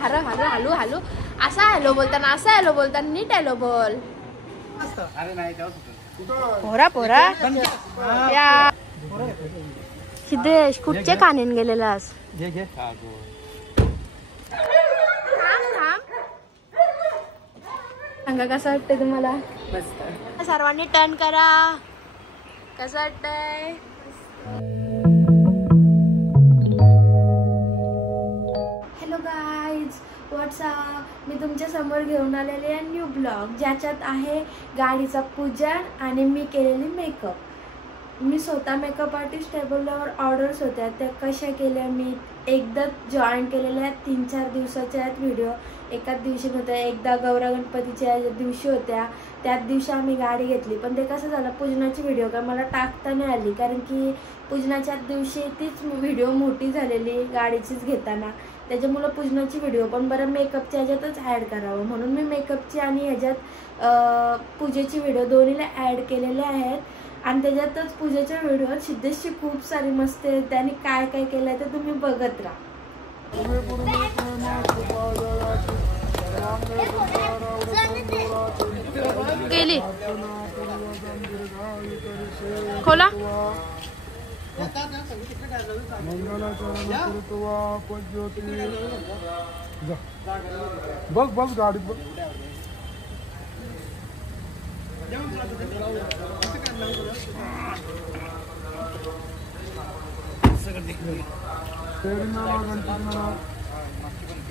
Hello hello hello hello असा hello बोलताना असा हॅलो बोलताना नीट हॅलो बोल. पोरा पोरा या सिद्धेश कुठचे कानेन गेलेलास. सांगा कसं वाटतंय तुम्हाला. सर्वांनी टर्न करा. कसं वाटतंय. Hello guys WhatsApp. मी तुमच्या समोर घेऊन आलेले आहे न्यू ब्लॉग ज्याच्यात आहे गाडीचा पूजन आणि मी केलेली मेकअप. मी स्वतः मेकअप आर्टिस्ट टेबलवर ऑर्डर्स होत्या त्या कशा केल्या मी एकदा जॉईन केलेल्या आहेत. 3-4 दिवसाच्या आहेत व्हिडिओ. एकाच दिवशी नव्हत्या. एकदा गौरा गणपतीच्या दिवशी होत्या. त्याच दिवशी आम्ही गाडी घेतली. पण ते कसं झालं पूजनाची व्हिडिओ काय मला टाकता नाही आली कारण की पूजनाच्या दिवशी तीच व्हिडिओ मोठी झालेली गाडीचीच घेताना. त्याच्यामुळं पूजनाची व्हिडिओ पण बरं मेकअपच्या ह्याच्यातच ॲड करावं म्हणून मी मेकअपची आणि ह्याच्यात पूजेची व्हिडिओ दोन्हीला ॲड केलेले आहेत. आणि त्याच्यातच पूजेच्या व्हिडिओवर सिद्धेशची खूप सारी मस्त आहे. त्याने काय काय केलं आहे ते तुम्ही बघत राहा. गेली खोला. बघ बघ गाडी बघ.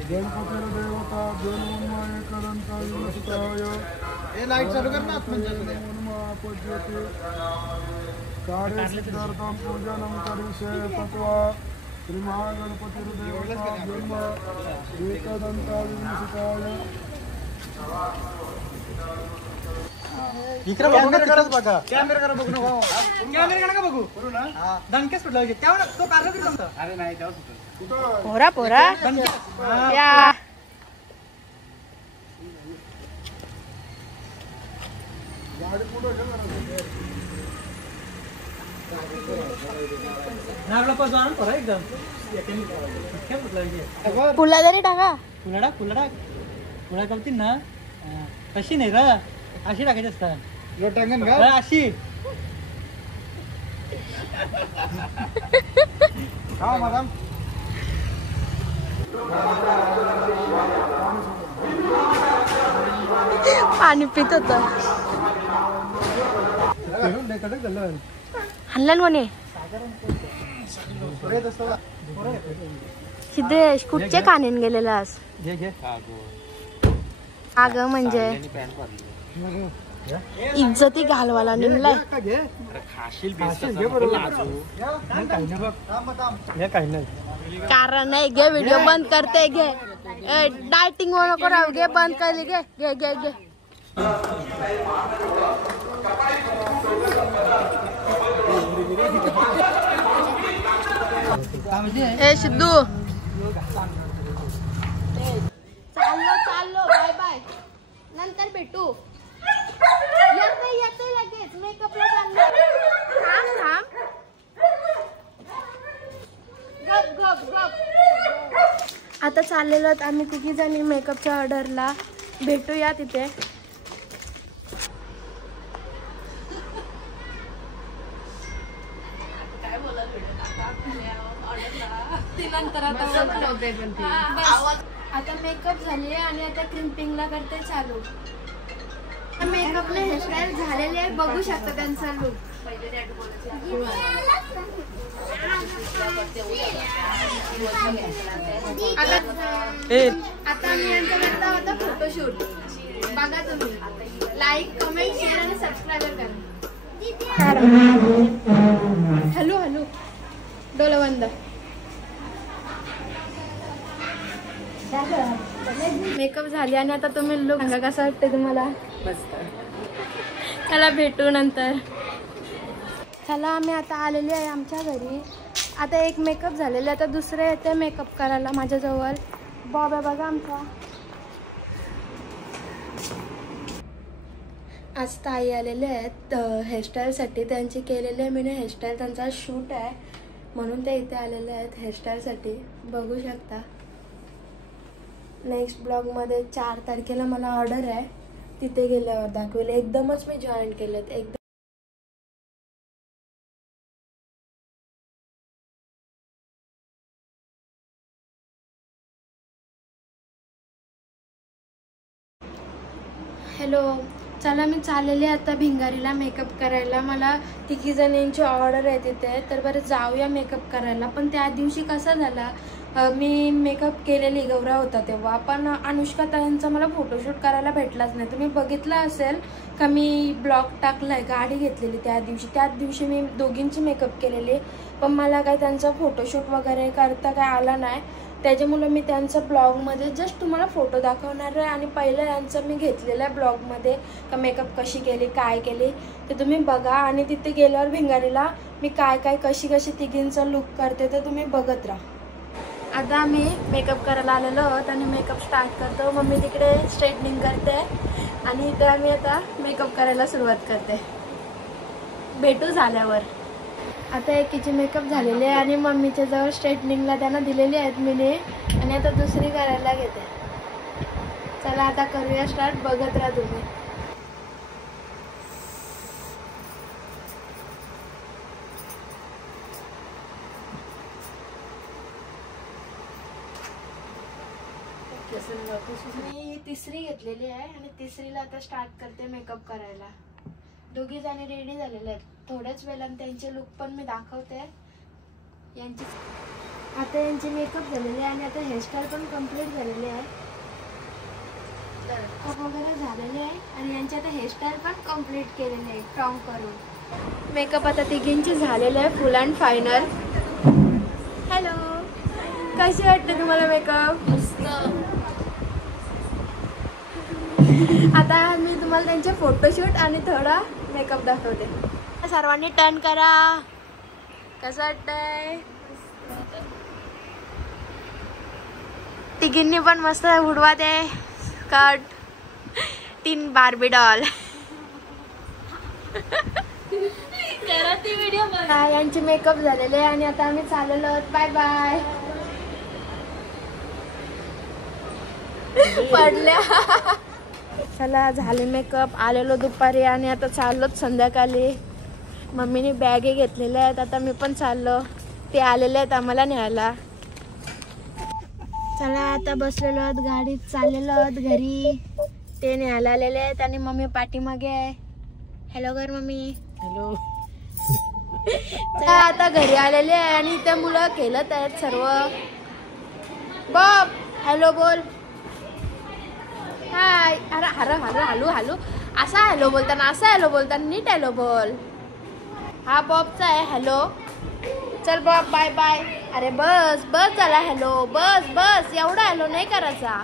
गणपती देवता लाईट चालू करणार कार्यसिद्धार्थं पूजनं करिष्ये तत्वा श्री महागणपती देवता जन्म एकदंताविंशतिकाय. इकडे कॅमेरा बघा. कॅमेरा करा बघू नको. कॅमेरा नका बघू. करू ना. दणकेच सुटला त्यावर तो कारला किती जमतं. अरे नाही त्यावर सुटलं. पोरा पोरा या गाडी पुढे पुला जरी टाका. पुलाडा पुलाडा पुला करतील ना तशी नाही र अशी टाकायची असतात. लोटांगण का अशी हा मॅडम. पाणी पित होत. हल्लन म्हणे सिद्धेश कुठचे कानेन गेलेलास. अगं म्हणजे इज्जती घालवायला निघलाय. कारण नाही घे व्हिडिओ बंद करते घे. डायटिंग नको राहू घे बंद करली घे घे घे घे. ए सिद्धू चाललो चाललो बाय बाय नंतर भेटू. येते लगेच मेकअपला चाललो. थांब थांब गप गप गप. आता चाललेलो आम्ही तिघी जणी मेकअपच्या ऑर्डरला. भेटूया तिथे. आता मेकअप झाले आणि आता क्रिम्पिंगला करते चालू. मेकअपला हेअरस्टाईल झालेले आहे बघू शकता त्यांचा लुक. आता आम्ही यांचा करता होता फोटोशूट. बघा तुम्ही. लाईक कमेंट शेअर आणि सबस्क्राईब करा. हॅलो हॅलो डोला बंद. मेकअप झाली आणि आता तुम्ही लुक सांगा कसं वाटतंय तुम्हाला. चला भेटू नंतर. चला आम्ही आता आलेले आहे आमच्या घरी. आता एक मेकअप झालेला आता दुसरे येते मेकअप करायला माझ्याजवळ. बॉब आहे बघा आमचा. आज ताई आलेले आहेत हेअरस्टाईलसाठी. त्यांची केलेले मी हेअरस्टाईल त्यांचा शूट आहे म्हणून ते इथे आलेले आहेत हेअरस्टाईलसाठी. बघू शकता. नेक्स्ट ब्लॉगमध्ये 4 तारखेला मला ऑर्डर आहे, तिथे गेल्यावर दाखवेल. एकदमच मी जॉईन केलेत एकदम. हॅलो, चला मी चाललेले आता भिंगारीला मेकअप करायला. मला 3 जणांची ऑर्डर आहे तिथे, तर बरं जाऊया मेकअप करायला. पण त्या दिवशी कसा झाला, मी मेकअप केलेली गौरा होता तेव्हा, पण अनुष्का ताईंचा मला फोटोशूट करायला भेटलाच नाही. तुम्ही बघितलं असेल का मी ब्लॉग टाकलाय, गाडी घेतलेली त्याच दिवशी मी दोघींची मेकअप केलेली, पण मला काय त्यांचा फोटोशूट वगैरे करता काय आला नाही. त्याच्यामुळे मी त्यांच्या ब्लॉगमध्ये जस्ट तुम्हाला फोटो दाखवणार आहे. आणि पहिलं यांचं मी घेतलेलं आहे ब्लॉगमध्ये का मेकअप कशी केली काय केली ते तुम्ही बघा. आणि तिथे गेल्यावर भिंगारीला मी काय कशी तिघींचा लुक करते ते तुम्ही बघत राहा. आता आम्ही मेकअप करायला आलेलो आहोत आणि मेकअप स्टार्ट करतो. मम्मी तिकडे स्ट्रेटनिंग करते आणि इथे आम्ही आता मेकअप करायला सुरुवात करते. भेटू झाल्यावर. आता एकीची मेकअप झालेली आहे आणि मम्मीच्या जवळ स्ट्रेटनिंगला त्यांना दिलेली आहेत मीने, आणि आता दुसरी करायला घेते. चला आता करूया स्टार्ट, बघत राहा तुम्ही. मी तिसरी घेतलेली आहे आणि तिसरीला आता स्टार्ट करते मेकअप करायला. दोघी जणी रेडी झालेले आहेत. थोड्याच वेळाने त्यांचे लुक पण मी दाखवते यांची. आता यांची मेकअप झालेली आहे आणि आता हेअरस्टाईल पण कम्प्लीट झालेली आहे, मेकअप वगैरे झालेले आहे आणि यांची आता हेअरस्टाईल पण कम्प्लीट केलेली आहे टॉंग करून. मेकअप आता तिघींची झालेलं आहे फुल अँड फायनल. हॅलो, कशी वाटते तुम्हाला मेकअप? आता मी तुम्हाला त्यांचे फोटोशूट आणि थोडा मेकअप दाखवते. सर्वांनी टर्न करा. कसं वाटतंय? तिघींनी पण मस्त उडवा दे कट. 3 बार्बी डॉल. यांची मेकअप झालेले आहे आणि आता आम्ही चाललेलो आहोत. Bye bye. पडल्या. चला झाले मेकअप, आलेलो दुपारी आणि आता चाललोच संध्याकाळी. मम्मीने बॅगे घेतलेल्या आहेत, आता मी पण चाललो. ते आलेले आहेत आम्हाला न्यायला. चला आता बसलेलो आहोत गाडीत, चाललेलो आहोत घरी. ते न्यायला आलेले आहेत आणि मम्मी पाठीमागे आहे. हॅलो कर मम्मी. हॅलो. आता घरी आलेले आहे आणि त्या मुलं खेळत आहेत सर्व. बॉब हॅलो बोल. हाय. अरे हॅलो हॅलो हॅलो असा हॅलो बोलताना, असा हॅलो बोलताना नीट हॅलो बोल. हा बॉबचा आहे हॅलो. चल बॉब बाय बाय. अरे बस बस चला हॅलो, बस बस एवढा हॅलो नाही करायचा.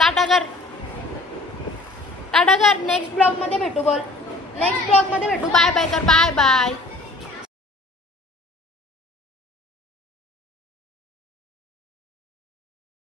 टाटा कर, टाटा कर. नेक्स्ट ब्लॉग मध्ये भेटू बोल. नेक्स्ट ब्लॉग मध्ये भेटू. बाय बाय कर. Bye bye.